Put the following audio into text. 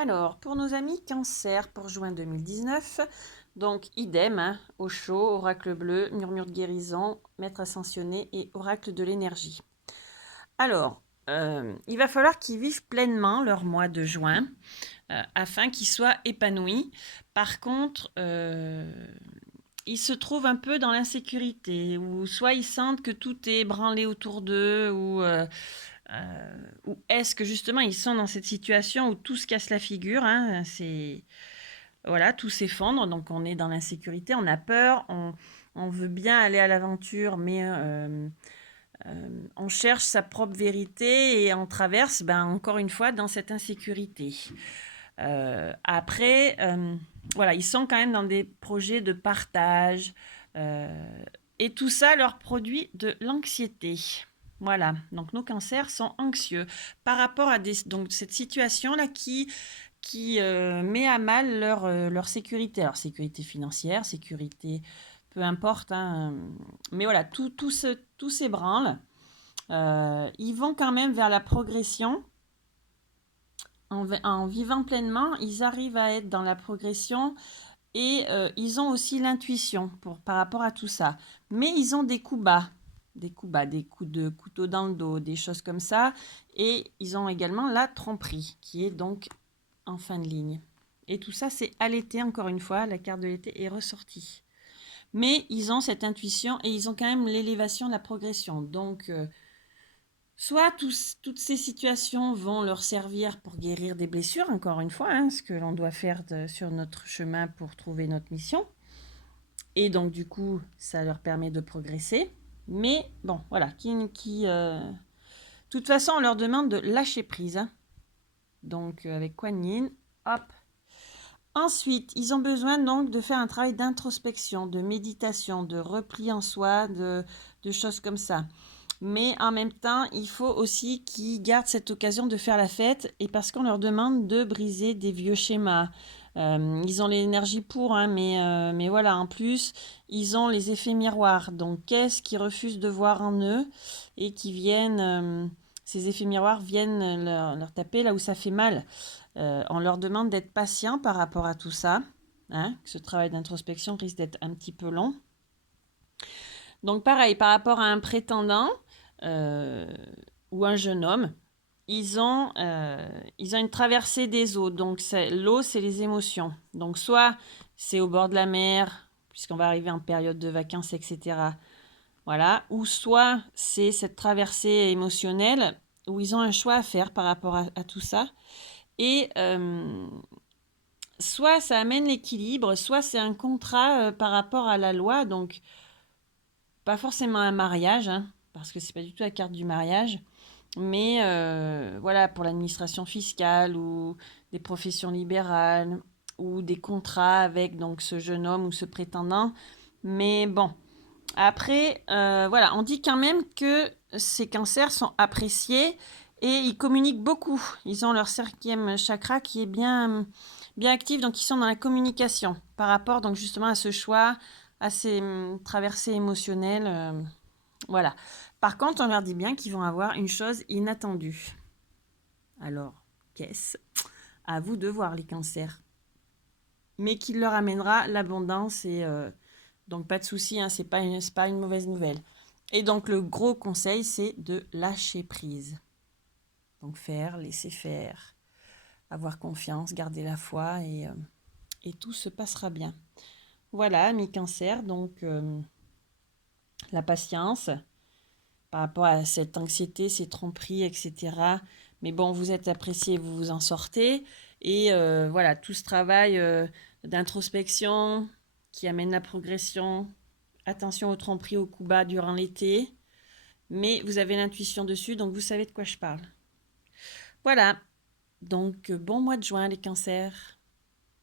Alors, pour nos amis Cancer pour juin 2019, donc idem, hein, au chaud, oracle bleu, murmure de guérison, maître ascensionné et oracle de l'énergie. Alors, il va falloir qu'ils vivent pleinement leur mois de juin afin qu'ils soient épanouis. Par contre, ils se trouvent un peu dans l'insécurité, ou soit ils sentent que tout est branlé autour d'eux, ou est-ce que justement ils sont dans cette situation où tout se casse la figure, hein, voilà, tout s'effondre, donc on est dans l'insécurité, on a peur, on veut bien aller à l'aventure, mais on cherche sa propre vérité et on traverse, encore une fois, dans cette insécurité. Après, voilà, ils sont quand même dans des projets de partage, et tout ça leur produit de l'anxiété. Voilà, donc nos cancers sont anxieux par rapport à donc cette situation-là qui met à mal leur sécurité. Alors, sécurité financière, sécurité, peu importe, hein, mais voilà, tout s'ébranle. Ils vont quand même vers la progression. En vivant pleinement, ils arrivent à être dans la progression et ils ont aussi l'intuition par rapport à tout ça. Mais ils ont des coups bas, des coups de couteau dans le dos, des choses comme ça. Et ils ont également la tromperie, qui est donc en fin de ligne. Et tout ça, c'est à l'été, encore une fois, la carte de l'été est ressortie. Mais ils ont cette intuition et ils ont quand même l'élévation, la progression. Donc, soit toutes ces situations vont leur servir pour guérir des blessures, encore une fois, hein, ce que l'on doit faire sur notre chemin pour trouver notre mission. Et donc, du coup, ça leur permet de progresser. Mais bon, voilà, de toute façon, on leur demande de lâcher prise, hein. Donc, avec Kuan Yin, hop. Ensuite, ils ont besoin donc de faire un travail d'introspection, de méditation, de repli en soi, de choses comme ça. Mais en même temps, il faut aussi qu'ils gardent cette occasion de faire la fête et parce qu'on leur demande de briser des vieux schémas. Ils ont l'énergie pour, hein, mais voilà, en plus, ils ont les effets miroirs. Donc, qu'est-ce qu'ils refusent de voir en eux et qui viennent, ces effets miroirs viennent leur taper là où ça fait mal. On leur demande d'être patient par rapport à tout ça. Hein, ce travail d'introspection risque d'être un petit peu long. Donc pareil, par rapport à un prétendant euh, ou un jeune homme, ils ont une traversée des eaux. Donc l'eau, c'est les émotions. Donc soit c'est au bord de la mer, puisqu'on va arriver en période de vacances, etc. Voilà. Ou soit c'est cette traversée émotionnelle où ils ont un choix à faire par rapport à tout ça. Et soit ça amène l'équilibre, soit c'est un contrat par rapport à la loi. Donc pas forcément un mariage, hein, parce que c'est pas du tout la carte du mariage, mais voilà, pour l'administration fiscale ou des professions libérales ou des contrats avec donc ce jeune homme ou ce prétendant. Mais bon, après, voilà, on dit quand même que ces cancers sont appréciés et ils communiquent beaucoup. Ils ont leur cinquième chakra qui est bien actif, donc ils sont dans la communication par rapport donc justement à ce choix, à ces traversées émotionnelles. Voilà. Par contre, on leur dit bien qu'ils vont avoir une chose inattendue. Alors, qu'est-ce? À vous de voir les cancers. Mais qui leur amènera l'abondance et donc pas de souci, hein, c'est pas une mauvaise nouvelle. Et donc le gros conseil, c'est de lâcher prise. Donc faire, laisser faire, avoir confiance, garder la foi et tout se passera bien. Voilà, mes cancers, donc la patience par rapport à cette anxiété, ces tromperies, etc. Mais bon, vous êtes apprécié, vous vous en sortez. Et voilà, tout ce travail d'introspection qui amène la progression. Attention aux tromperies, aux coups bas durant l'été. Mais vous avez l'intuition dessus, donc vous savez de quoi je parle. Voilà, donc bon mois de juin les cancers.